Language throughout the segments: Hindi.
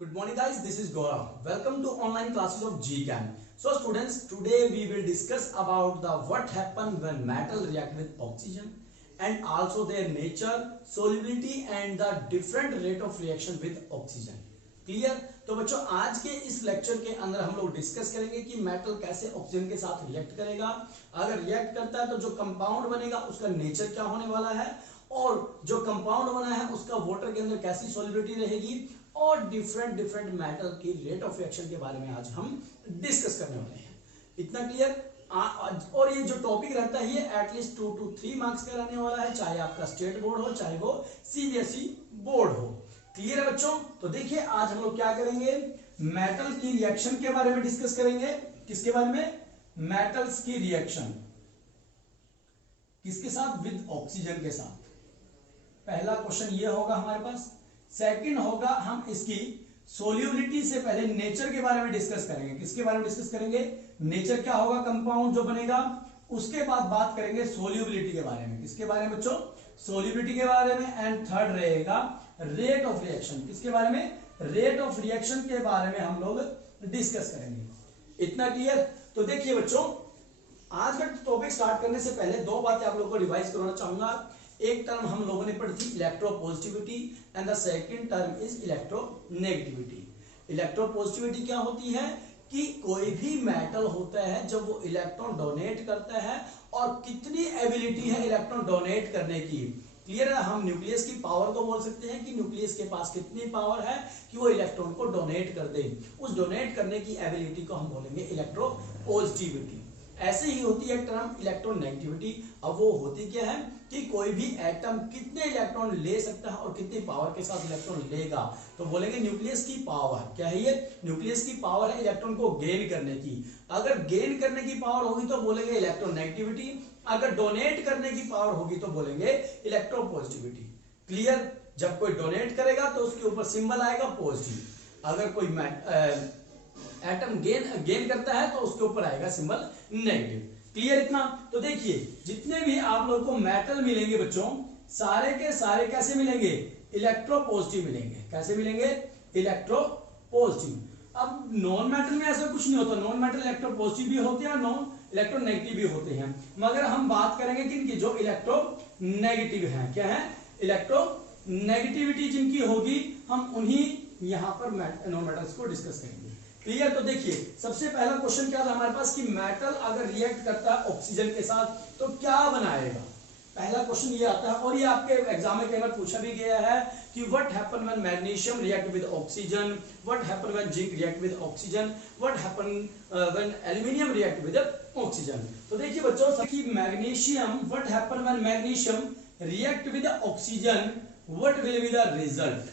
Good morning guys, this is Gaurav. Welcome to online classes of GChem. So students, today we will discuss about the what happen when metal react with oxygen and also their nature, solubility and the different rate of reaction with oxygen. Clear? तो बच्चों आज के इस लेक्चर के अंदर हम लोग डिस्कस करेंगे कि मेटल कैसे ऑक्सीजन के साथ रिएक्ट करेगा, अगर रिएक्ट करता है तो जो कंपाउंड बनेगा उसका नेचर क्या होने वाला है और जो कंपाउंड बना है उसका वाटर के अंदर कैसी सॉल्युबिलिटी रहेगी और डिफरेंट मेटल की रेट ऑफ रिएक्शन के बारे में आज हम डिस्कस करने वाले हैं। इतना क्लियर? और ये जो टॉपिक रहता है ये एटलीस्ट 2 to 3 मार्क्स का रहने वाला है, चाहे आपका स्टेट बोर्ड हो चाहे वो सीबीएसई बोर्ड हो। क्लियर है बच्चों? तो देखिए आज हम लोग क्या करेंगे, मेटल की रिएक्शन के बारे में डिस्कस करेंगे। किसके बारे में? मेटल्स की रिएक्शन किसके साथ? विद ऑक्सीजन के साथ। पहला क्वेश्चन ये होगा हमारे पास। सेकंड होगा हम इसकी सोल्यूबिलिटी से पहले नेचर के बारे में डिस्कस करेंगे। किसके बारे में डिस्कस करेंगे? नेचर क्या होगा कंपाउंड जो बनेगा, उसके बाद बात करेंगे सोल्यूबिलिटी के बारे में। किसके बारे में बच्चों? सोल्यूबिलिटी के बारे में। एंड थर्ड रहेगा रेट ऑफ रिएक्शन। किसके बारे में? रेट ऑफ रिएक्शन के बारे में हम लोग डिस्कस करेंगे। इतना क्लियर? तो देखिए बच्चों आज का टॉपिक स्टार्ट करने से पहले दो बातें आप लोगों को रिवाइज करवाना चाहूंगा। एक टर्म हम लोगों ने पढ़ी थी electropositivity and the second term is electronegativity. Electropositivity क्या होती है कि कोई भी मेटल होता है जब वो इलेक्ट्रॉन डोनेट करता है और कितनी एबिलिटी है इलेक्ट्रॉन डोनेट करने की। क्लियर है? हम न्यूक्लियस की पावर को बोल सकते हैं कि न्यूक्लियस के पास कितनी पावर है कि वो इलेक्ट्रॉन को डोनेट कर दे। उस डोनेट करने की एबिलिटी को हम बोलेंगे इलेक्ट्रोपॉजिटिविटी। ऐसे ही होती है टर्म इलेक्ट्रोनेगेटिविटी। अब वो होती क्या है कि कोई भी एटम कितने इलेक्ट्रॉन ले सकता है और कितनी पावर के साथ इलेक्ट्रॉन लेगा, तो बोलेंगे न्यूक्लियस की पावर। क्या है ये? न्यूक्लियस की पावर है इलेक्ट्रॉन को गेन करने की। अगर गेन करने की पावर होगी तो बोलेंगे इलेक्ट्रोनेगेटिविटी, अगर डोनेट करने की पावर होगी तो बोलेंगे इलेक्ट्रोपॉजिटिविटी। क्लियर? जब कोई डोनेट करेगा तो उसके ऊपर सिंबल आएगा पॉजिटिव, अगर कोई एटम गेन करता है तो उसके ऊपर आएगा सिंबल नेगेटिव। क्लियर इतना? तो देखिए जितने भी आप लोगों को मेटल मिलेंगे बच्चों, सारे के सारे कैसे मिलेंगे? इलेक्ट्रोपॉजिटिव मिलेंगे। कैसे मिलेंगे? इलेक्ट्रोपॉजिटिव। अब नॉन मेटल में ऐसा कुछ नहीं होता, नॉन मेटल इलेक्ट्रोपॉजिटिव भी होते हैं, नॉन इलेक्ट्रोनेगेटिव भी होते हैं, मगर हम बात करेंगे किनकी? जो इलेक्ट्रोनेगेटिव है। क्या है? इलेक्ट्रोनेगेटिविटी जिनकी होगी हम उन्हीं यहां पर नॉन मेटल्स को डिस्कस करेंगे। क्लियर? तो देखिए सबसे पहला क्वेश्चन क्या था हमारे पास कि मेटल अगर रिएक्ट करता है ऑक्सीजन के साथ तो क्या बनाएगा। पहला क्वेश्चन ये आता है और ये आपके एग्जाम में कई बार पूछा भी गया है कि what happen when magnesium react with oxygen, what happen when zinc react with oxygen, what happen when aluminium react with oxygen. तो देखिए बच्चों कि magnesium, what happen when magnesium react with oxygen, what will be the result.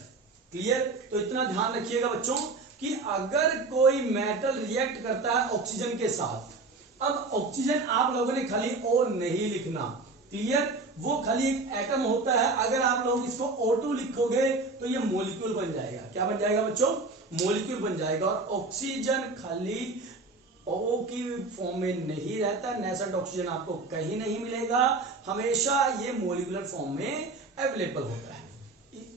Clear? तो इतना ध्यान रखिएगा बच्चों कि अगर कोई मेटल रिएक्ट करता है ऑक्सीजन के साथ, अब ऑक्सीजन आप लोगों ने खाली O नहीं लिखना। क्लियर? वो खाली एक एटम होता है, अगर आप लोग इसको O2 लिखोगे तो ये मॉलिक्यूल बन जाएगा। क्या बन जाएगा बच्चों? मॉलिक्यूल बन जाएगा। और ऑक्सीजन खाली O की फॉर्म में नहीं रहता, नेसेंट ऑक्सीजन आपको कहीं नहीं मिलेगा, हमेशा ये मॉलिक्यूलर फॉर्म में अवेलेबल होता है।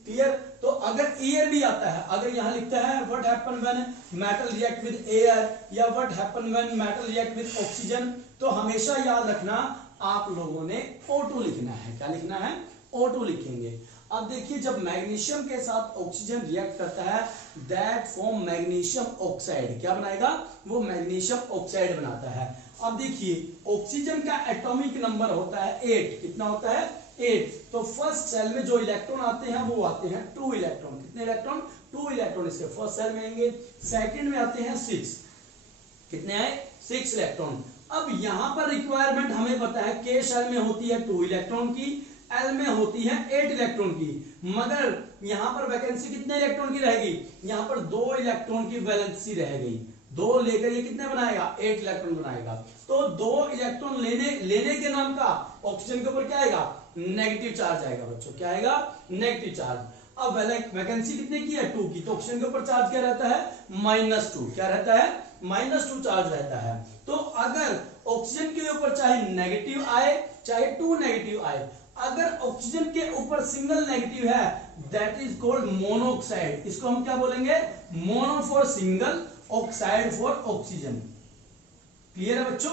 क्लियर? तो अगर एयर भी आता है, अगर यहां लिखता है what happen when metal react with air या what happen when metal react with oxygen, तो हमेशा याद रखना आप लोगों ने O2 लिखना है। क्या लिखना है? O2 लिखेंगे। अब देखिए जब मैग्नीशियम के साथ ऑक्सीजन रिएक्ट करता है दैट फॉर्म मैग्नीशियम ऑक्साइड। क्या बनाएगा? वो मैग्नीशियम ऑक्साइड बनाता है। अब देखिए ऑक्सीजन का एटॉमिक नंबर होता है 8। कितना होता है? 8। तो फर्स्ट सेल में जो इलेक्ट्रॉन आते हैं वो आते हैं 2 इलेक्ट्रॉन। कितने इलेक्ट्रॉन? 2 इलेक्ट्रॉन इसके फर्स्ट सेल में आएंगे। सेकंड में आते हैं 6। कितने आए? 6 इलेक्ट्रॉन। अब यहां पर रिक्वायरमेंट हमें पता है के सेल में होती है 2 इलेक्ट्रॉन की, एल में होती है 8 इलेक्ट्रॉन की, मगर यहां पर वैकेंसी कितने इलेक्ट्रॉन की रहेगी? यहां पर 2 इलेक्ट्रॉन की वैलेंसी रह गई। 2 लेकर ये कितने बनाएगा? 8 इलेक्ट्रॉन बनाएगा। तो 2 इलेक्ट्रॉन लेने के नाम का ऑक्सीजन के ऊपर क्या आएगा? नेगेटिव चार्ज आएगा बच्चों। क्या आएगा? Negative charge. अब वैकेंसी कितने की है? 2 की, तो ऑक्सीजन के ऊपर चार्ज क्या रहता है? -2। क्या रहता है? -2 चार्ज रहता है। तो अगर ऑक्सीजन के ऊपर चाहे नेगेटिव आए चाहे 2 नेगेटिव आए, अगर ऑक्सीजन के ऊपर सिंगल नेगेटिव है दैट इज कॉल्ड मोनोऑक्साइड। इसको हम क्या बोलेंगे? Mono for single, oxide for oxygen. Clear है बच्चों?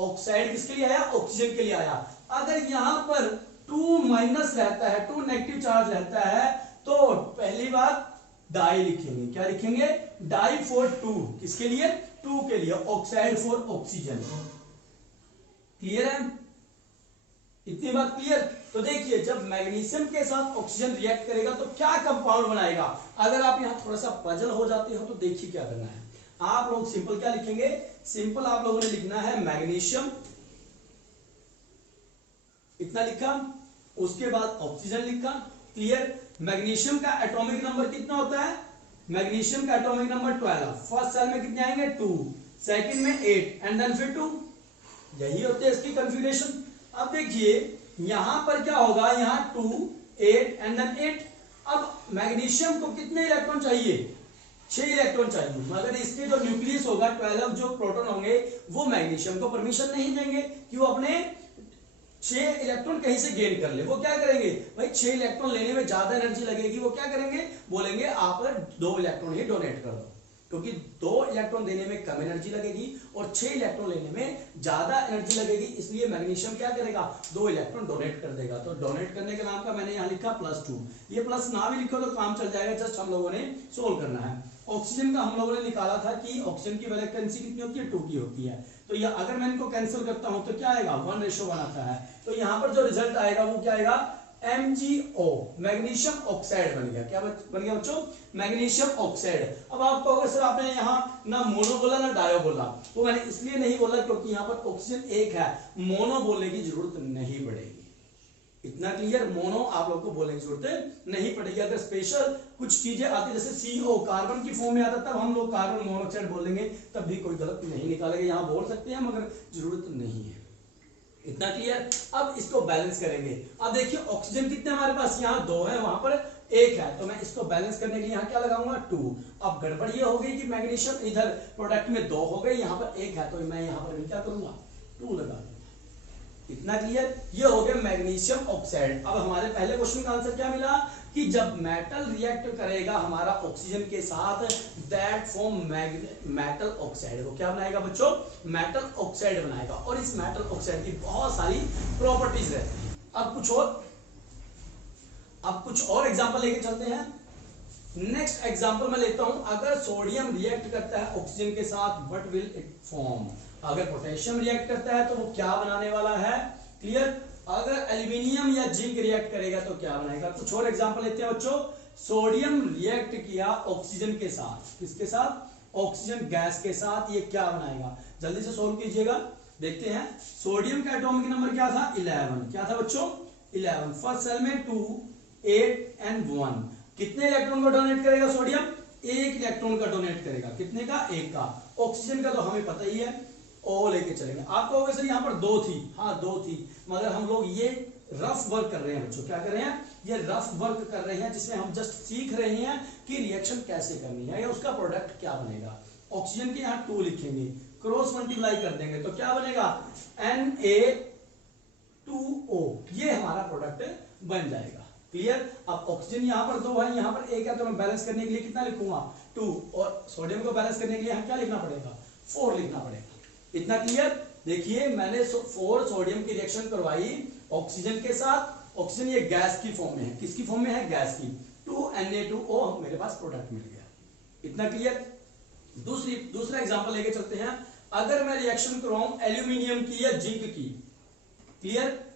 ऑक्साइड किसके लिए आया? ऑक्सीजन के लिए आया। अगर यहां पर 2 माइनस रहता है, 2 नेगेटिव चार्ज रहता है, तो पहली बात डाई लिखेंगे। क्या लिखेंगे? Di for 2। किसके लिए? 2 के लिए। Oxide for oxygen. क्लियर है? इतनी बात क्लियर? तो देखिए जब मैग्नीशियम के साथ ऑक्सीजन रिएक्ट करेगा तो क्या कंपाउंड बनाएगा। अगर आप यहां थोड़ा सा पजल हो जाते हो तो देखिए क्या करना है। आप लोग सिंपल क्या लिखेंगे? सिंपल आप लोगों ने लिखना है मैग्नीशियम, इतना लिखा, उसके बाद ऑक्सीजन लिखा। क्लियर? मैग्नीशियम का एटॉमिक नंबर कितना होता है? मैग्नीशियम का एटॉमिक नंबर 12। फर्स्ट सेल में कितने आएंगे? 2, सेकंड में 8 एंड देन फिर 2। यही होते हैं इसकी कंफिगरेशन। अब देखिए यहां पर क्या होगा? यहां 2, 8 एंड देन 8। अब मैग्नीशियम को कितने इलेक्ट्रॉन चाहिए? 6 इलेक्ट्रॉन चाहिए। मगर इसके जो न्यूक्लियस होगा 12 जो प्रोटॉन होंगे वो मैग्नीशियम को परमिशन नहीं देंगे कि वो अपने 6 इलेक्ट्रॉन कहीं से गेन कर ले। वो क्या करेंगे भाई? 6 इलेक्ट्रॉन लेने में ज्यादा एनर्जी लगेगी, वो क्या करेंगे? बोलेंगे आप 2 इलेक्ट्रॉन ही डोनेट कर दो, क्योंकि 2 इलेक्ट्रॉन देने में कम एनर्जी लगेगी और 6 इलेक्ट्रॉन लेने में ज्यादा एनर्जी लगेगी। इसलिए मैग्नीशियम क्या करेगा? 2 इलेक्ट्रॉन डोनेट कर देगा। तो डोनेट करने के नाम का मैंने यहां लिखा +2। ये प्लस ना भी लिखो तो काम चल जाएगा, जस्ट हम लोगों ने सोल्व करना है। ऑक्सीजन का हम लोगों ने निकाला था कि ऑक्सीजन की वैलेंसी कितनी होती है? 2 की होती है। तो ये अगर मैं इनको कैंसिल करता हूं तो क्या आएगा? 1:1 आता है। तो यहां पर जो रिजल्ट आएगा वो क्या आएगा? MgO, मैग्नीशियम ऑक्साइड बन गया। क्या बन गया बच्चों? Magnesium oxide. अब आप कहोगे सर आपने यहाँ ना मोनो बोला ना डायो बोला। तो मैंने इसलिए नहीं बोला क्योंकि यहाँ पर ऑक्सीजन एक है, मोनो बोलने की जरूरत नहीं पड़ेगी। इतना क्लियर? मोनो आप लोग को बोलने की जरूरत नहीं पड़ेगी। अगर स्पेशल कुछ चीजें आती जैसे CO कार्बन की फॉर्म में आता तब हम लोग कार्बन मोनोऑक्साइड बोलेंगे, तब भी कोई गलत नहीं निकालेंगे। यहाँ बोल सकते हैं मगर जरूरत नहीं है। इतना क्लियर? अब इसको बैलेंस करेंगे। अब देखिए ऑक्सीजन कितने हमारे पास? यहाँ 2 है, वहां पर 1 है। तो मैं इसको बैलेंस करने के लिए यहाँ क्या लगाऊंगा? 2। अब गड़बड़ ये हो गई कि मैग्नीशियम इधर प्रोडक्ट में 2 हो गए, यहाँ पर 1 है, तो मैं यहाँ पर भी क्या करूंगा? 2 लगा दूंगा। इतना क्लियर? ये हो गया मैग्नीशियम ऑक्साइड। अब हमारे पहले क्वेश्चन का आंसर क्या मिला कि जब मेटल रिएक्ट करेगा हमारा ऑक्सीजन के साथ दैट फॉर्म मेटल ऑक्साइड। वो क्या बनाएगा बच्चों? मेटल ऑक्साइड बनाएगा। और इस मेटल ऑक्साइड की बहुत सारी प्रॉपर्टीज रहती हैं। अब कुछ और एग्जांपल लेके चलते हैं। नेक्स्ट एग्जांपल मैं लेता हूं। अगर सोडियम रिएक्ट करता है ऑक्सीजन के साथ व्हाट विल इट फॉर्म? अगर पोटेशियम रिएक्ट करता है तो वो क्या बनाने वाला है? क्लियर? अगर एल्यूमिनियम या जिंक रिएक्ट करेगा तो क्या बनाएगा? कुछ और एग्जांपल लेते हैं बच्चों। सोडियम रिएक्ट किया ऑक्सीजन के साथ, किसके साथ? ऑक्सीजन गैस के साथ। ये क्या बनाएगा? जल्दी से सोल्व कीजिएगा, देखते हैं। सोडियम का एटॉमिक नंबर क्या था? 11। क्या था बच्चों? 11। फर्स्ट सेल में 2, 8 एंड 1। कितने इलेक्ट्रॉन को डोनेट करेगा सोडियम? 1 इलेक्ट्रॉन का डोनेट करेगा। कितने का? 1 का। ऑक्सीजन का तो हमें पता ही है, O लेके चलेंगे। आप कहोगे सर यहाँ पर 2 थी। हाँ 2 थी, मगर हम लोग ये रफ वर्क कर रहे हैं बच्चों। क्या कर रहे हैं? ये रफ वर्क कर रहे हैं जिसमें हम जस्ट सीख रहे हैं कि रिएक्शन कैसे करनी है या उसका प्रोडक्ट क्या बनेगा। ऑक्सीजन के यहाँ 2 लिखेंगे, क्रॉस मल्टीप्लाई कर देंगे तो क्या बनेगा? Na2O। ये हमारा प्रोडक्ट बन जाएगा। क्लियर? अब ऑक्सीजन यहाँ पर 2 है, यहाँ पर 1 है, तो मैं बैलेंस करने के लिए कितना लिखूंगा? 2। और सोडियम को बैलेंस करने के लिए हम क्या लिखना पड़ेगा? 4 लिखना पड़ेगा। इतना क्लियर? देखिए मैंने 4 सोडियम की रिएक्शन करवाई ऑक्सीजन के साथ। ऑक्सीजन ये गैस की फॉर्म में है। किसकी फॉर्म में है? गैस की। 2Na2O मेरे पास प्रोडक्ट मिल गया। इतना क्लियर? दूसरा एग्जांपल लेके चलते हैं। अगर मैं रिएक्शन करवाऊं एल्यूमिनियम की या जिंक की। क्लियर?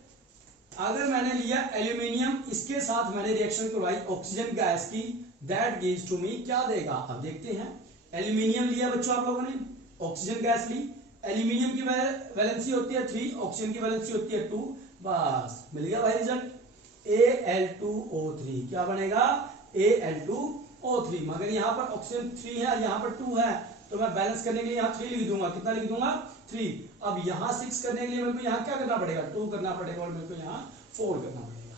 अगर मैंने लिया एल्यूमिनियम, इसके साथ मैंने रिएक्शन करवाई ऑक्सीजन गैस की, दैट गिव्स टू मी क्या देगा? अब देखते हैं। एल्यूमिनियम लिया बच्चों आप लोगों ने, ऑक्सीजन गैस ली। एल्यूमिनियम की वैलेंसी होती है 3, ऑक्सीजन की वैलेंसी होती है 2। बस मिल गया भाई रिजल्ट। Al2O3 क्या बनेगा? Al2O3। मगर यहाँ पर ऑक्सीजन 3 है, यहाँ पर 2 है, तो मैं बैलेंस करने के लिए यहाँ 3 लिख दूंगा। कितना लिख दूंगा? 3। अब यहाँ 6 करने के लिए मेरे को यहाँ क्या करना पड़ेगा? 2 करना पड़ेगा और मेरे को यहाँ 4 करना पड़ेगा।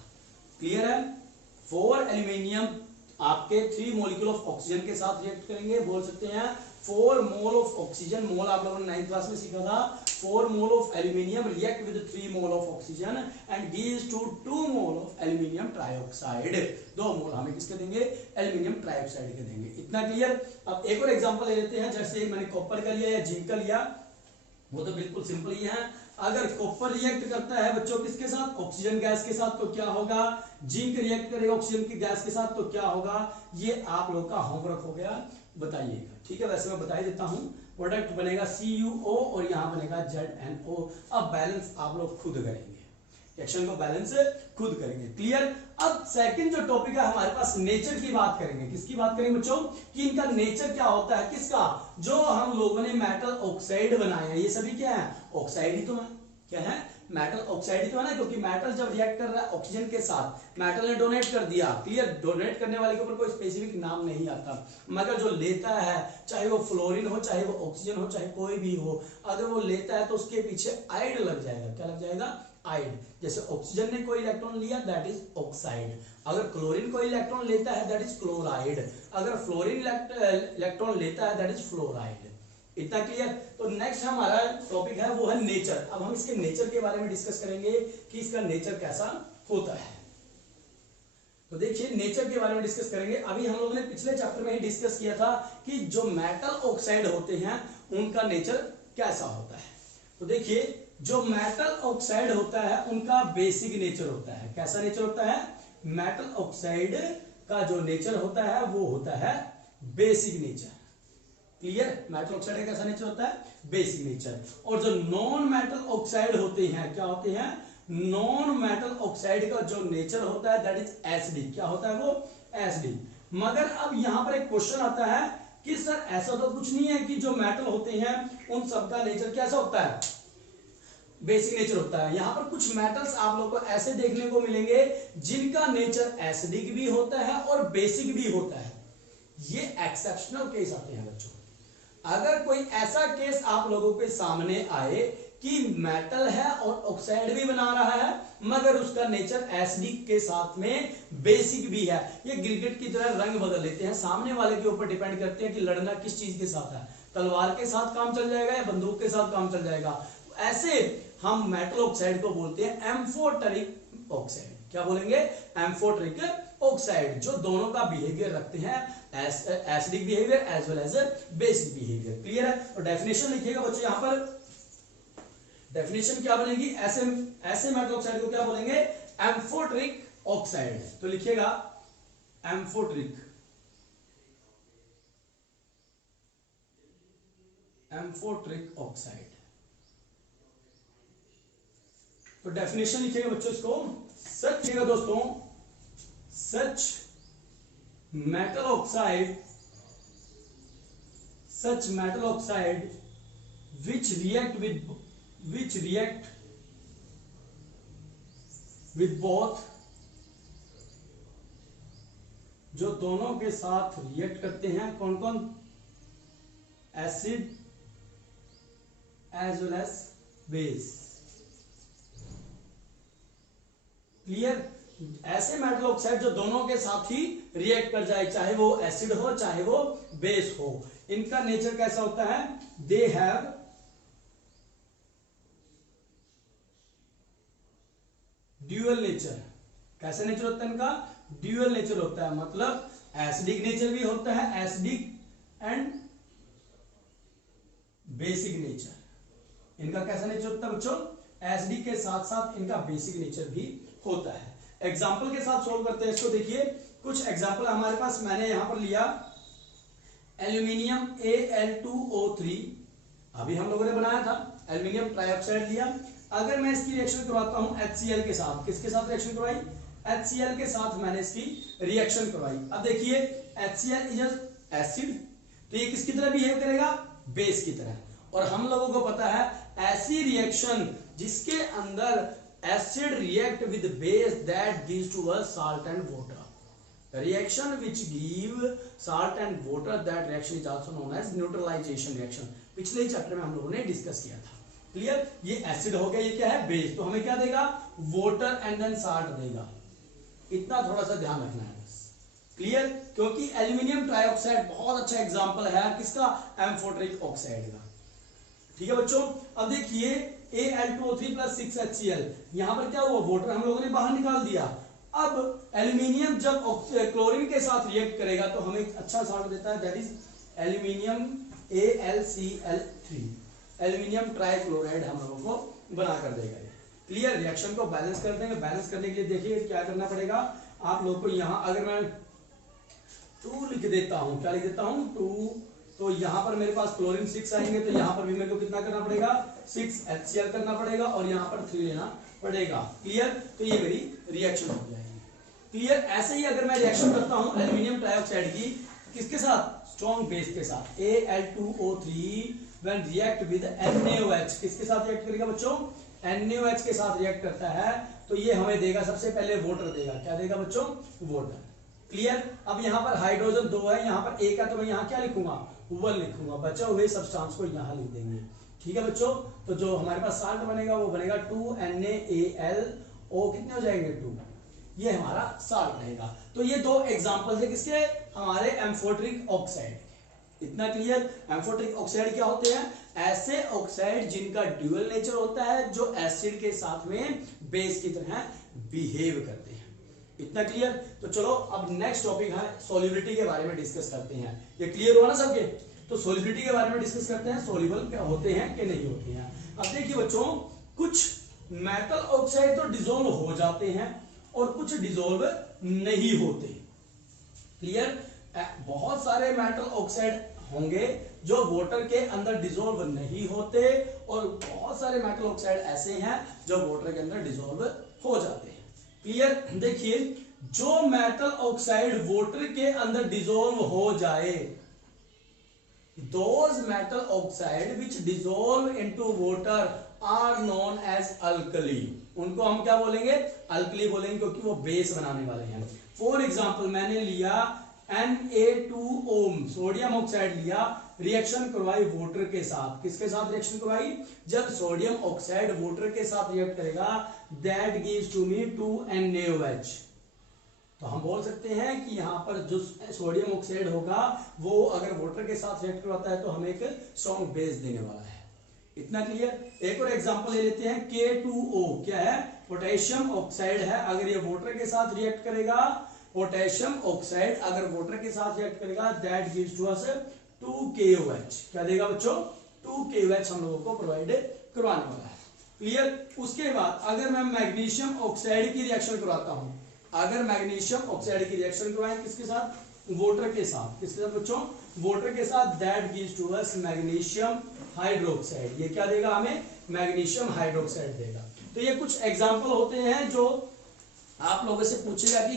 क्लियर है? 4 एल्यूमिनियम आपके 3 मॉलिक्यूल ऑफ ऑक्सीजन के साथ रिएक्ट करेंगे, बोल सकते हैं 4 मोल ऑफ ऑक्सीजन, मोल आप लोगों ने 9th क्लास में सीखा था, 4 mole of aluminium react with 3 mole of oxygen and gives to 2 mole of aluminium trioxide. 2 mole हमें किसके देंगे? एल्यूमिनियम ट्राइऑक्साइड के देंगे। इतना क्लियर? अब एक और एग्जांपल ले लेते हैं, जैसे मैंने कॉपर का लिया या जिंक का लिया, वो तो बिल्कुल सिंपल ही है। अगर कॉपर रिएक्ट करता है बच्चों किसके साथ? ऑक्सीजन गैस के साथ, तो क्या होगा? जिंक रिएक्ट करेगा ऑक्सीजन की गैस के साथ, तो क्या होगा? ये आप लोग का होमवर्क हो गया, बताइएगा। ठीक है, वैसे मैं बता ही देता हूं। प्रोडक्ट बनेगा CuO और यहां बनेगा ZnO। अब बैलेंस आप लोग खुद करेंगे, रिएक्शन को बैलेंस खुद करेंगे। क्लियर? अब सेकंड जो टॉपिक है हमारे पास, नेचर की बात करेंगे। किसकी बात करेंगे बच्चों? कि इनका नेचर क्या होता है, किसका? जो हम लोगों ने मेटल ऑक्साइड बनाया है, ये सभी क्या है? ऑक्साइड ही तो है। क्या है? मेटल ऑक्साइड ही तो है ना, क्योंकि मेटल जब रिएक्ट कर रहा है ऑक्सीजन के साथ, मेटल ने डोनेट कर दिया। क्लियर? डोनेट करने वाले के ऊपर कोई स्पेसिफिक नाम नहीं आता, मगर जो लेता है, चाहे वो फ्लोरीन हो, चाहे वो ऑक्सीजन हो, चाहे कोई भी हो, अगर वो लेता है तो उसके पीछे आइड लग जाएगा। क्या लग जाएगा? आइड। जैसे ऑक्सीजन ने कोई इलेक्ट्रॉन लिया, दैट इज ऑक्साइड। अगर क्लोरीन कोई इलेक्ट्रॉन लेता है, दैट इज क्लोराइड। अगर फ्लोरीन इलेक्ट्रॉन लेता है, दैट इज फ्लोराइड। इतना क्लियर? तो नेक्स्ट हमारा टॉपिक है वो है नेचर। अब हम इसके नेचर के बारे में डिस्कस करेंगे कि इसका नेचर कैसा होता है। तो देखिए, नेचर के बारे में डिस्कस करेंगे। अभी हम लोगों ने पिछले चैप्टर में ही डिस्कस किया था कि जो मेटल ऑक्साइड होते हैं उनका नेचर कैसा होता है। तो देखिए, जो मेटल ऑक्साइड होता है उनका बेसिक नेचर होता है। कैसा नेचर होता है? मेटल ऑक्साइड का जो नेचर होता है वो होता है basic nature. Clear? Metal oxide का कैसा नेचर होता है? Basic nature. और जो नॉन मेटल ऑक्साइड होते हैं, क्या होते हैं? नॉन मेटल ऑक्साइड का जो नेचर होता है दैट इज एसिडिक। क्या होता है वो? एसिडिक। मगर अब यहां पर एक क्वेश्चन आता है कि सर ऐसा तो कुछ नहीं है कि जो मेटल होते हैं उन सबका नेचर कैसा होता है? बेसिक नेचर होता है। यहां पर कुछ मेटल्स आप लोग को ऐसे देखने को मिलेंगे जिनका नेचर एसिडिक भी होता है और बेसिक भी होता है। ये एक्सेप्शनल केस आते हैं बच्चों। अगर कोई ऐसा केस आप लोगों के सामने आए कि मेटल है और ऑक्साइड भी बना रहा है, मगर उसका नेचर एसिडिक के साथ में बेसिक भी है, ये गिरगिट की तरह रंग बदल लेते हैं, सामने वाले के ऊपर डिपेंड करते हैं कि लड़ना किस चीज के साथ है, तलवार के साथ काम चल जाएगा या बंदूक के साथ काम चल जाएगा। ऐसे हम मेटल ऑक्साइड को बोलते हैं एम्फोटेरिक ऑक्साइड। क्या बोलेंगे? एम्फोटेरिक ऑक्साइड, जो दोनों का बिहेवियर रखते हैं, acidic behaviour as well as basic behaviour. Clear है? और डेफिनेशन लिखिएगा बच्चों, यहां पर डेफिनेशन क्या बनेगी? ऐसे मेटल ऑक्साइड को क्या बोलेंगे? Amphoteric oxide. तो लिखिएगा एम्फोटेरिक, एम्फोटेरिक ऑक्साइड। तो डेफिनेशन लिखिएगा बच्चों इसको, सच लिखिएगा दोस्तों, सच metal oxide which react with both, जो दोनों के साथ रिएक्ट करते हैं, कौन कौन? Acid as well as base. Clear? ऐसे मेटल ऑक्साइड जो दोनों के साथ ही रिएक्ट कर जाए, चाहे वो एसिड हो चाहे वो बेस हो, इनका नेचर कैसा होता है? They have dual nature. कैसा नेचर होता है इनका? ड्यूअल नेचर होता है, मतलब एसिडिक नेचर भी होता है, एसिडिक एंड बेसिक नेचर। इनका कैसा नेचर होता है बच्चों? एसिडिक के साथ साथ इनका बेसिक नेचर भी होता है। एग्जाम्पल के साथ सोल्व करते हैं इसको। देखिए, कुछ एग्जाम्पल हमारे पास, मैंने यहां पर लिया एल्यूमिनियम Al2O3, अभी हम लोगों ने बनाया था, एल्यूमिनियम ट्राइऑक्साइड लिया। अगर मैं इसकी रिएक्शन करवाता हूं HCl के साथ, किसके साथ रिएक्शन करवाई? HCl के साथ मैंने इसकी रिएक्शन करवाई। अब देखिए, HCl इज एसिड, तो ये किसकी तरह बिहेव करेगा? बेस की तरह। और हम लोगों को पता है ऐसी रिएक्शन जिसके अंदर acid react with base that gives to us salt and water. The reaction which give salt and water, that reaction is also known as neutralization reaction. पिछले चैप्टर में हम लोगों ने डिस्कस किया था। क्लियर? ये एसिड हो गया, ये क्या है? बेस। तो हमें क्या देगा? वाटर एंड देन साल्ट देगा। इतना थोड़ा सा ध्यान रखना है बस। क्लियर, क्योंकि एल्यूमिनियम ट्राइऑक्साइड बहुत अच्छा एग्जांपल है किसका, एम्फोटेरिक ऑक्साइड का। ठीक है बच्चों, अब देखिए Al2O3 प्लस 6HCl, यहां पर क्या हुआ, वाटर हम लोगों ने बाहर निकाल दिया। अब एल्यूमिनियम जब क्लोरीन के साथ रिएक्ट करेगा तो हमें एक अच्छा साल्ट देता है, that is aluminium AlCl3, aluminium trichloride हम लोगों को बना कर देगा। क्लियर, रिएक्शन को बैलेंस कर देंगे। बैलेंस करने के लिए देखिए क्या करना पड़ेगा आप लोग को, यहां अगर मैं 2 लिख देता हूं, क्या लिख देता हूं 2, तो यहां पर मेरे पास क्लोरीन 6 आएंगे, तो यहां पर भी मेरे को कितना करना पड़ेगा, 6HCl करना पड़ेगा और यहां पर 3 लेना पड़ेगा। क्लियर, तो ये मेरी रिएक्शन हो जाएगी। क्लियर, ऐसे ही अगर मैं रिएक्शन करता हूं एल्यूमिनियम ट्राइऑक्साइड की किसके साथ, स्ट्रॉन्ग बेस के साथ, Al2O3 when react with NaOH, किसके साथ रिएक्ट करेगा बच्चों, NaOH के साथ रिएक्ट करता है, तो ये हमें देगा सबसे पहले वाटर देगा। क्या देगा बच्चों, वाटर। क्लियर, अब यहाँ पर हाइड्रोजन 2 है, यहाँ पर 1 है, तो मैं यहाँ क्या लिखूंगा, 1 लिखूंगा। बचे हुए सब्सटेंस को यहाँ लिख देंगे। ठीक है बच्चों, तो जो हमारे पास साल्ट बनेगा वो बनेगा 2NaAlO, कितने हो जाएंगे 2, ये हमारा साल्ट रहेगा। तो ये 2 एग्जांपल है किसके, हमारे एम्फोटेरिक ऑक्साइड। इतना क्लियर। एम्फोटेरिक ऑक्साइड क्या होते हैं, ऐसे ऑक्साइड जिनका ड्यूअल नेचर होता है, जो एसिड के साथ में बेस की तरह बिहेव करते हैं। इतना क्लियर। तो चलो अब नेक्स्ट टॉपिक है सॉल्युबिलिटी के बारे में डिस्कस करते हैं। ये क्लियर हुआ ना सबके, तो सॉल्युबिलिटी के बारे में डिस्कस करते हैं, सॉल्युबल क्या होते हैं कि नहीं होते हैं। अब देखिए बच्चों, कुछ मेटल ऑक्साइड तो डिसॉल्व हो जाते हैं और कुछ डिसॉल्व नहीं होते। क्लियर, बहुत सारे मेटल ऑक्साइड होंगे जो वाटर के अंदर डिसॉल्व नहीं होते और बहुत सारे मेटल ऑक्साइड ऐसे हैं जो वाटर के अंदर डिसॉल्व हो जाते हैं। क्लियर, देखिए जो मेटल ऑक्साइड वाटर के अंदर डिसॉल्व हो जाए, those metal oxide which dissolve into water are known as alkali, उनको हम क्या बोलेंगे, अल्कली बोलेंगे, क्योंकि वो बेस बनाने वाले हैं। फॉर एग्जांपल मैंने लिया Na2O, सोडियम ऑक्साइड लिया, रिएक्शन करवाई वाटर के साथ। किसके साथ रिएक्शन करवाई, जब सोडियम ऑक्साइड वाटर के साथ रिएक्ट करेगा, that gives to me 2NaOH। तो हम बोल सकते हैं कि यहाँ पर जो सोडियम ऑक्साइड होगा वो अगर वाटर के साथ रिएक्ट करवाता है तो हमें एक स्ट्रॉन्ग बेस देने वाला है। इतना क्लियर। एक और एग्जांपल ले लेते हैं, K2O क्या है, पोटेशियम ऑक्साइड है, अगर ये वाटर के साथ रिएक्ट करेगा, पोटेशियम ऑक्साइड अगर वाटर के साथ रिएक्ट करेगा, that gives to us 2KOH। क्या देगा बच्चों, 2KOH हम लोगों को प्रोवाइड करवाने वाला है। क्लियर। उसके बाद अगर मैं मैग्नीशियम ऑक्साइड की रिएक्शन करवाता हूं, अगर मैग्नीशियम ऑक्साइड की रिएक्शन करवाएं किसके साथ, वाटर के साथ, किसके साथ बच्चों, वाटर के साथ, that gives to us magnesium hydroxide. ये क्या देगा हमें, मैग्नीशियम हाइड्रोक्साइड देगा। तो ये कुछ एग्जांपल होते हैं जो आप लोगों से पूछेगा कि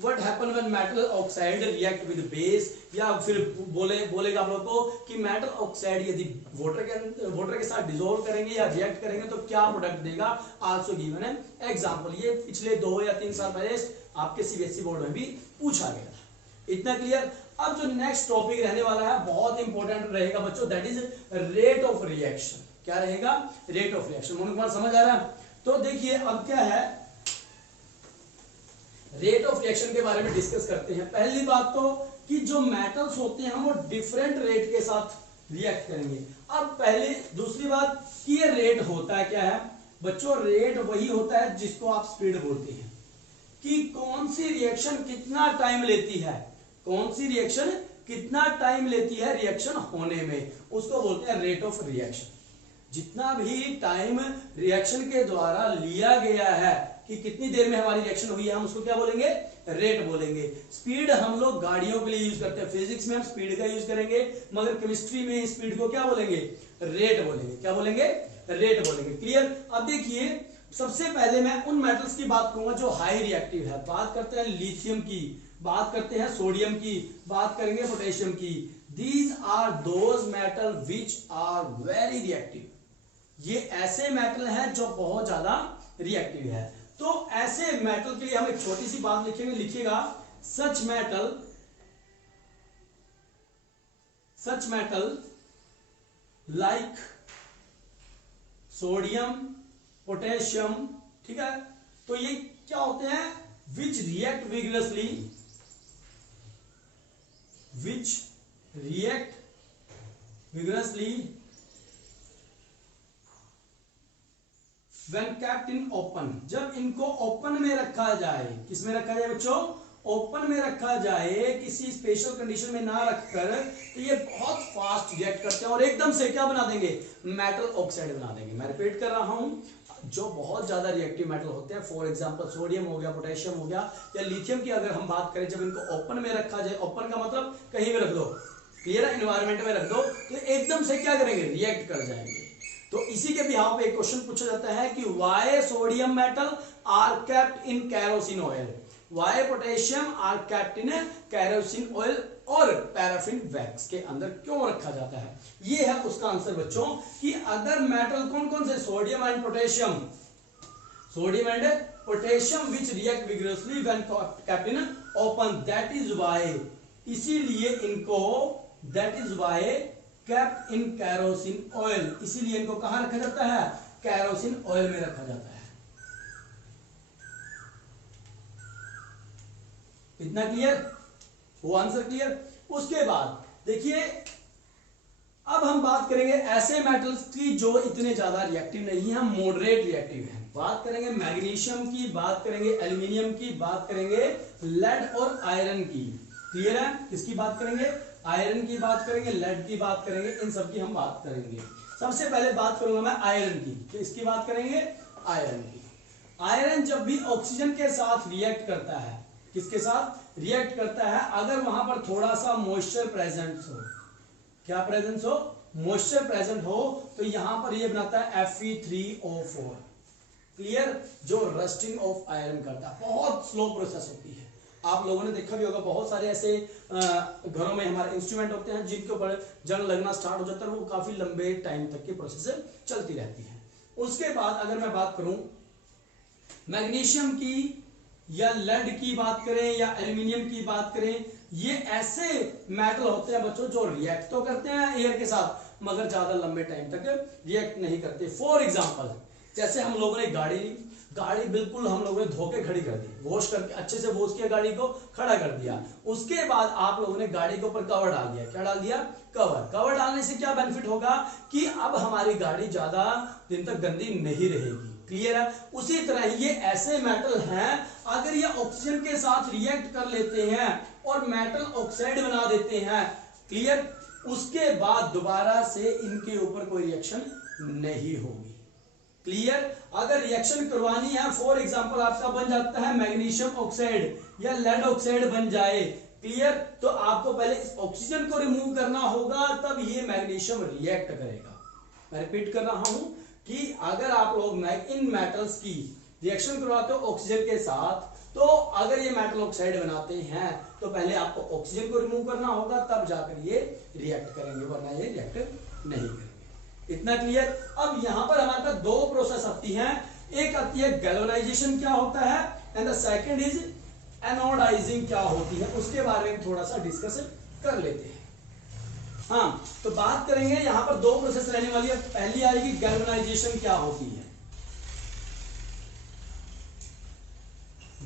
what happen when metal oxide react with base, या फिर बोलेगा आप लोगों को कि मेटल ऑक्साइड यदि वाटर के साथ डिसॉल्व करेंगे या रिएक्ट करेंगे तो क्या प्रोडक्ट देगा, आल्सो गिवन है एग्जांपल। ये पिछले 2 या 3 साल पहले आपके सीबीएसई बोर्ड में भी पूछा गया था। इतना क्लियर। अब जो नेक्स्ट टॉपिक रहने वाला है बहुत इंपॉर्टेंट रहेगा बच्चों, that is rate of reaction. क्या रहेगा, रेट ऑफ रिएक्शन। मोनू समझ आ रहा है। तो देखिए अब क्या है, रेट ऑफ रिएक्शन के बारे में डिस्कस करते हैं। पहली बात तो कि जो मेटल्स होते हैं वो डिफरेंट रेट के साथ रिएक्ट करेंगे। अब पहले दूसरी बात कि ये रेट होता क्या है बच्चों, रेट वही होता है जिसको आप स्पीड बोलते हैं, कि कौन सी रिएक्शन कितना टाइम लेती है, कौन सी रिएक्शन कितना टाइम लेती है रिएक्शन होने में, उसको बोलते हैं रेट ऑफ रिएक्शन। जितना भी टाइम रिएक्शन के द्वारा लिया गया है कि कितनी देर में हमारी रिएक्शन हुई है, हम उसको क्या बोलेंगे, रेट बोलेंगे। स्पीड हम लोग गाड़ियों के लिए यूज करते हैं, फिजिक्स में हम स्पीड का यूज करेंगे, मगर केमिस्ट्री में स्पीड को क्या बोलेंगे, रेट बोलेंगे। क्या बोलेंगे, रेट बोलेंगे। क्लियर। अब देखिए सबसे पहले मैं उन मेटल्स की बात करूंगा जो हाई रिएक्टिव है। बात करते हैं लिथियम की, बात करते हैं सोडियम की, बात करेंगे पोटेशियम की। These are those metal which are very reactive. ये ऐसे मेटल हैं जो बहुत ज्यादा रिएक्टिव है। तो ऐसे मेटल के लिए हम एक छोटी सी बात लिखेंगे, लिखिएगा सच मेटल लाइक सोडियम पोटेशियम, ठीक है। तो ये क्या होते हैं, विच react vigorously which react vigorously when kept in open। जब इनको ओपन में रखा जाए, किस में रखा जाए बच्चों, ओपन में रखा जाए, किसी स्पेशल कंडीशन में ना रखकर, तो ये बहुत फास्ट रिएक्ट करते हैं और एकदम से क्या बना देंगे, मेटल ऑक्साइड बना देंगे। मैं रिपीट कर रहा हूं, जो बहुत ज्यादा रिएक्टिव मेटल होते हैं, फॉर एग्जांपल सोडियम हो गया, पोटेशियम हो गया या लिथियम की अगर हम बात करें, जब इनको ओपन में रखा जाए, ओपन का मतलब कहीं भी रख दो, क्लियर है, एनवायरमेंट में रख दो, तो एकदम से क्या करेंगे, रिएक्ट कर जाएंगे। तो इसी के बिहाव पे एक क्वेश्चन पूछा जाता है कि why sodium metal are kept in kerosene oil, why potassium are kept in kerosene oil और पैराफिन वैक्स के अंदर क्यों रखा जाता है। ये है उसका आंसर बच्चों, कि अगर मेटल कौन कौन से, sodium and potassium, sodium and potassium which react vigorously when kept in open, that is why, इसीलिए इनको, that is why kept in kerosene oil, इसीलिए इनको कहां रखा जाता है, कैरोसिन ऑयल में रखा जाता है। इतना क्लियर, वो आंसर क्लियर। उसके बाद देखिए, अब हम बात करेंगे ऐसे मेटल्स की जो इतने ज्यादा रिएक्टिव नहीं है, मॉडरेट रिएक्टिव है। बात करेंगे मैग्नीशियम की, बात करेंगे एल्यूमिनियम की, बात करेंगे लेड और आयरन की। क्लियर है, किसकी बात करेंगे, आयरन की बात करेंगे, लेड की बात करेंगे, इन सब की हम बात करेंगे। सबसे पहले बात करूंगा मैं आयरन की, तो इसकी बात करेंगे आयरन की। आयरन जब भी ऑक्सीजन के साथ रिएक्ट करता है, किसके साथ रिएक्ट करता है, अगर वहां पर थोड़ा सा मॉइस्चर प्रेजेंट हो, क्या प्रेजेंस हो, मॉइस्चर प्रेजेंट हो, तो यहां पर ये बनाता है Fe3O4। क्लियर, जो रस्टिंग ऑफ आयरन करता है, बहुत स्लो प्रोसेस होती है। आप लोगों ने देखा भी होगा, बहुत सारे ऐसे घरों में हमारे इंस्ट्रूमेंट होते हैं जिनके ऊपर जंग लगना स्टार्ट हो जाता है, वो काफी लंबे टाइम तक की प्रोसेस चलती रहती है। उसके बाद अगर मैं बात करूं मैग्नीशियम की या लेड की बात करें या एल्यूमिनियम की बात करें, ये ऐसे मेटल होते हैं बच्चों जो रिएक्ट तो करते हैं एयर के साथ, मगर ज्यादा लंबे टाइम तक रिएक्ट नहीं करते। फॉर एग्जांपल, जैसे हम लोगों ने गाड़ी बिल्कुल हम लोगों ने धोके खड़ी कर दी, वॉश करके अच्छे से वॉश किया, गाड़ी को खड़ा कर दिया, उसके बाद आप लोगों ने गाड़ी के ऊपर कवर डाल दिया। क्या डाल दिया, कवर डालने से क्या बेनिफिट होगा कि अब हमारी गाड़ी ज्यादा दिन तक गंदी नहीं रहेगी। क्लियर है, उसी तरह ये ऐसे मेटल हैं, अगर ये ऑक्सीजन के साथ रिएक्ट कर लेते हैं और मेटल ऑक्साइड बना देते हैं, क्लियर, उसके बाद दोबारा से इनके ऊपर कोई रिएक्शन नहीं होगी। क्लियर, अगर रिएक्शन करवानी है, फॉर एग्जांपल आपका बन जाता है मैग्नीशियम ऑक्साइड या लेड ऑक्साइड बन जाए, क्लियर, तो आपको पहले इस ऑक्सीजन को रिमूव करना होगा, तब ये मैग्नीशियम रिएक्ट करेगा। मैं रिपीट कर रहा हूं कि अगर आप लोग इन मेटल्स की रिएक्शन करवाते हो ऑक्सीजन के साथ, तो अगर ये मेटल ऑक्साइड बनाते हैं तो पहले आपको ऑक्सीजन को रिमूव करना होगा, तब जाकर ये रिएक्ट करेंगे, वरना ये रिएक्ट नहीं करेंगे। इतना क्लियर। अब यहां पर हमारे पास दो प्रोसेस आती हैं, एक आती है गैल्वेनाइजेशन क्या होता है, and the second is anodizing क्या होती है, उसके बारे में थोड़ा सा डिस्कस कर लेते हैं। हाँ, तो बात करेंगे, यहां पर दो प्रोसेस रहने वाली है। पहली आएगी गैल्वेनाइजेशन क्या होती है,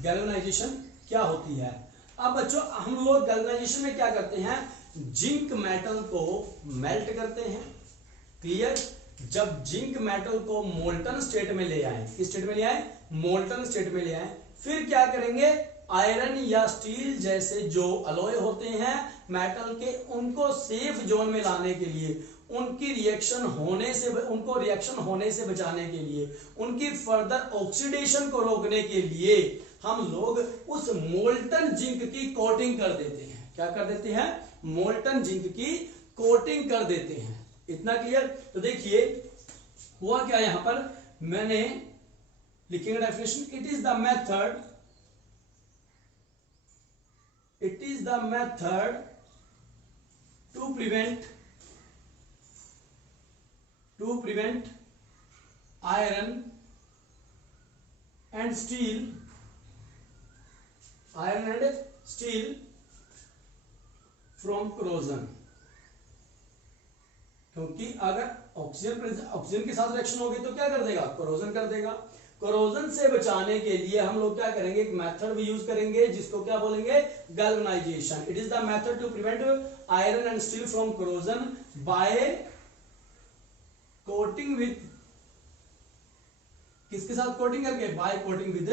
गैल्वेनाइजेशन क्या होती है। अब बच्चों हम लोग गैल्वेनाइजेशन में क्या करते हैं, जिंक मेटल को मेल्ट करते हैं। क्लियर, जब जिंक मेटल को मोल्टन स्टेट में ले आए, किस स्टेट में ले आए, मोल्टन स्टेट में ले आए, फिर क्या करेंगे, आयरन या स्टील जैसे जो अलॉय होते हैं मेटल के, उनको सेफ जोन में लाने के लिए, उनको रिएक्शन होने से बचाने के लिए, उनकी फर्दर ऑक्सीडेशन को रोकने के लिए हम लोग उस मोल्टन जिंक की कोटिंग कर देते हैं। क्या कर देते हैं, मोल्टन जिंक की कोटिंग कर देते हैं। इतना क्लियर। तो देखिए हुआ क्या, यहां पर मैंने लिखेंगे definition, it is the method to prevent iron and steel from corrosion। क्योंकि अगर ऑक्सीजन के साथ रिएक्शन होगी तो क्या कर देगा, कोरोजन कर देगा। कोरोजन से बचाने के लिए हम लोग क्या करेंगे, एक मेथड भी यूज करेंगे जिसको क्या बोलेंगे, galvanization. It is the method to prevent iron and steel from corrosion by coating with, किसके साथ कोटिंग करके, by coating with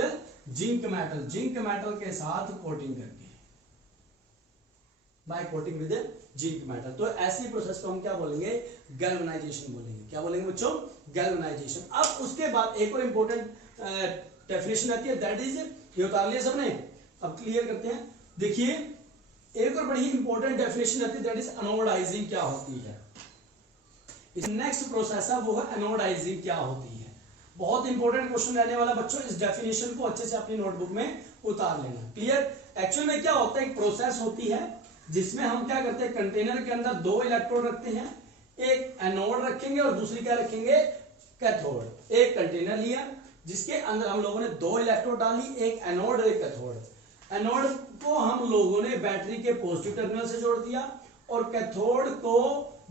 zinc metal, zinc metal के साथ कोटिंग करके, by coating with zinc metal. तो ऐसी प्रोसेस को हम क्या बोलेंगे, गैल्वेनाइजेशन बोलेंगे। क्या बोलेंगे बच्चों, गैल्वेनाइजेशन। अब उसके बाद एक और इंपॉर्टेंट डेफिनेशन आती है, दैट इज, ये उतार लिया सबने, अब क्लियर करते हैं। देखिए एक और बड़ी इंपॉर्टेंट डेफिनेशन आती है, दैट इज एनोडाइजिंग क्या होती है। इस नेक्स्ट प्रोसेस है वो है एनोडाइजिंग क्या होती है। बहुत इंपॉर्टेंट क्वेश्चन रहने वाला बच्चों, इस डेफिनेशन को अच्छे से अपनी नोटबुक में उतार लेना। क्लियर। एक्चुअल में क्या होता है, एक प्रोसेस होती है जिसमें हम क्या करते हैं, कंटेनर के अंदर दो इलेक्ट्रोड रखते हैं, एक एनोड रखेंगे और दूसरी क्या रखेंगे, कैथोड। एक कंटेनर लिया जिसके अंदर हम लोगों ने दो इलेक्ट्रोड डाली, एक एनोड और एक कैथोड। एनोड को हम लोगों ने बैटरी के पॉजिटिव टर्मिनल से जोड़ दिया और कैथोड को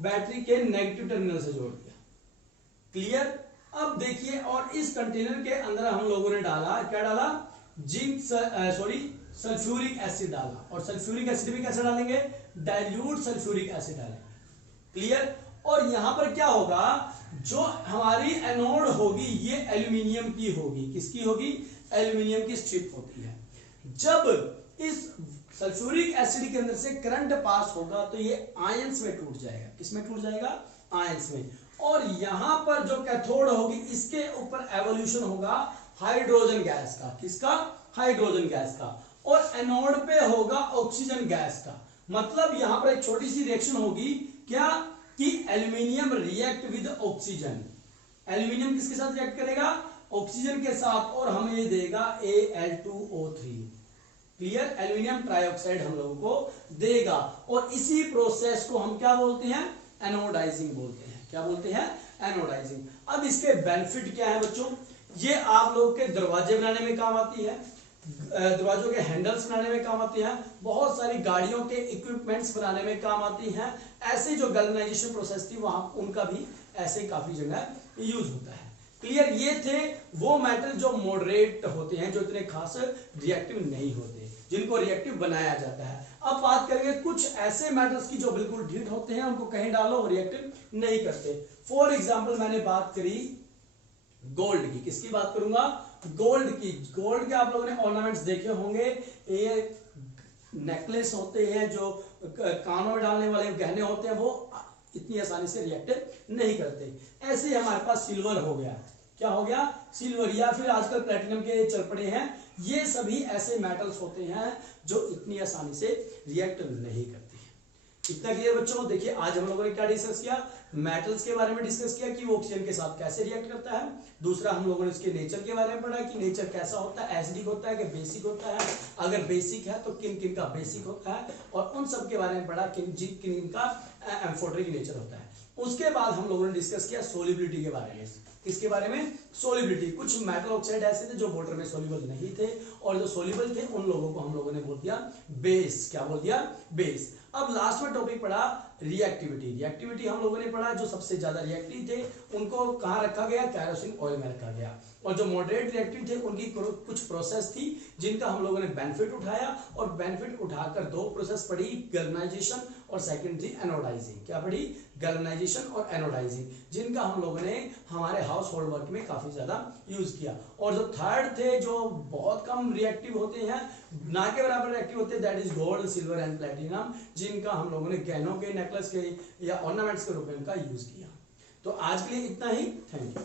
बैटरी के नेगेटिव टर्मिनल से जोड़ दिया। क्लियर। अब देखिए, और इस कंटेनर के अंदर हम लोगों ने डाला, क्या डाला, जिंक सल्फ्यूरिक एसिड डाला। और सल्फ्यूरिक एसिड भी कैसे डालेंगे, डाइल्यूट सल्फ्यूरिक एसिड डालेंगे। क्लियर। और यहां पर क्या होगा, जो हमारी एनोड होगी ये एल्यूमिनियम की होगी, किसकी होगी, एल्यूमिनियम की स्ट्रिप होती है। जब इस सल्फ्यूरिक एसिड के अंदर से करंट पास होगा तो ये आयंस में टूट जाएगा। किसमें टूट जाएगा, आयंस में। और यहां पर जो कैथोड होगी इसके ऊपर एवोल्यूशन होगा हाइड्रोजन गैस का, किसका, हाइड्रोजन गैस का। और एनोड पे होगा ऑक्सीजन गैस का। मतलब यहां पर एक छोटी सी रिएक्शन होगी, क्या, कि aluminium react with oxygen. Aluminium किसके साथ रिएक्ट करेगा, ऑक्सीजन के साथ, और हमें ये देगा Al2O3। क्लियर। एल्यूमिनियम ट्राइऑक्साइड हम लोगों को देगा। और इसी प्रोसेस को हम क्या बोलते हैं, एनोडाइजिंग बोलते हैं। क्या बोलते हैं, एनोडाइजिंग। अब इसके बेनिफिट क्या है बच्चों, ये आप लोग के दरवाजे बनाने में काम आती है, दरवाजों के हैंडल्स बनाने में काम आती है, बहुत सारी गाड़ियों के इक्विपमेंट्स बनाने में काम आती हैं। ऐसे जो गैल्वेनाइजेशन प्रोसेस थी वहां उनका भी ऐसे काफी जगह यूज होता है। क्लियर। ये थे वो मेटल जो मॉडरेट होते हैं, जो इतने खास रिएक्टिव नहीं होते, जिनको रिएक्टिव बनाया जाता है। अब बात करेंगे कुछ ऐसे मेटल्स की जो बिल्कुल ढीठ होते हैं, उनको कहीं डालो रिएक्टिव नहीं करते। फॉर एग्जाम्पल मैंने बात करी गोल्ड की, किसकी बात करूंगा, गोल्ड की। गोल्ड के आप लोगों ने ऑर्नामेंट्स देखे होंगे, ये नेकलेस होते हैं जो कानों में डालने वाले गहने होते हैं, वो इतनी आसानी से रिएक्ट नहीं करते। ऐसे ही हमारे पास सिल्वर हो गया, क्या हो गया, सिल्वर, या फिर आजकल प्लेटिनम के चल पड़े हैं। ये सभी ऐसे मेटल्स होते हैं जो इतनी आसानी से रिएक्ट नहीं करते हैं। इतना क्लियर बच्चों। देखिए आज हम लोगों ने क्या डिस्कस किया, मेटल्स के बारे में डिस्कस किया कि वो ऑक्सीजन के साथ कैसे रिएक्ट करता है। दूसरा हम लोगों ने इसके नेचर के बारे में पढ़ा कि नेचर कैसा होता है, एसिडिक होता है कि बेसिक होता है, अगर बेसिक है तो किन किन का बेसिक होता है, और उन सब के बारे में पढ़ा किन किन का एम्फोटरिक नेचर होता है। उसके बाद हम लोगों ने डिस्कस किया सोलिबिलिटी के बारे में। किसके बारे में, सोलिबिलिटी। कुछ मेटल ऑक्साइड ऐसे थे जो वाटर में सोल्यूबल नहीं थे, और जो सोल्यूबल थे उन लोगों को हम लोगों ने बोल दिया बेस। क्या बोल दिया, बेस। अब लास्ट में टॉपिक पढ़ा रिएक्टिविटी। रिएक्टिविटी हम लोगों ने पढ़ा जो सबसे ज्यादा रिएक्टिव थे उनको कहां रखा गया, कैरोसिन ऑयल में रखा गया, और जो मॉडरेट रिएक्टिव थे उनकी कुछ प्रोसेस थी जिनका हम लोगों ने बेनिफिट उठाया। और बेनिफिट उठाकर दो प्रोसेस पढ़ी, गैल्वेनाइजेशन और सेकेंडरी एनोडाइजिंग। क्या पढ़ी, गैल्वेनाइजेशन और एनोडाइजिंग, जिनका हम लोगों ने हमारे हाउस होल्ड वर्क में काफी ज्यादा यूज किया। और जो थर्ड थे जो बहुत कम रिएक्टिव होते हैं, ना के बराबर रिएक्टिव होते हैं, that is gold, silver and platinum, जिनका हम लोगों ने गहनों के, नेकलेस के या ऑर्नामेंट्स के रूप में उनका यूज किया। तो आज के लिए इतना ही, थैंक यू।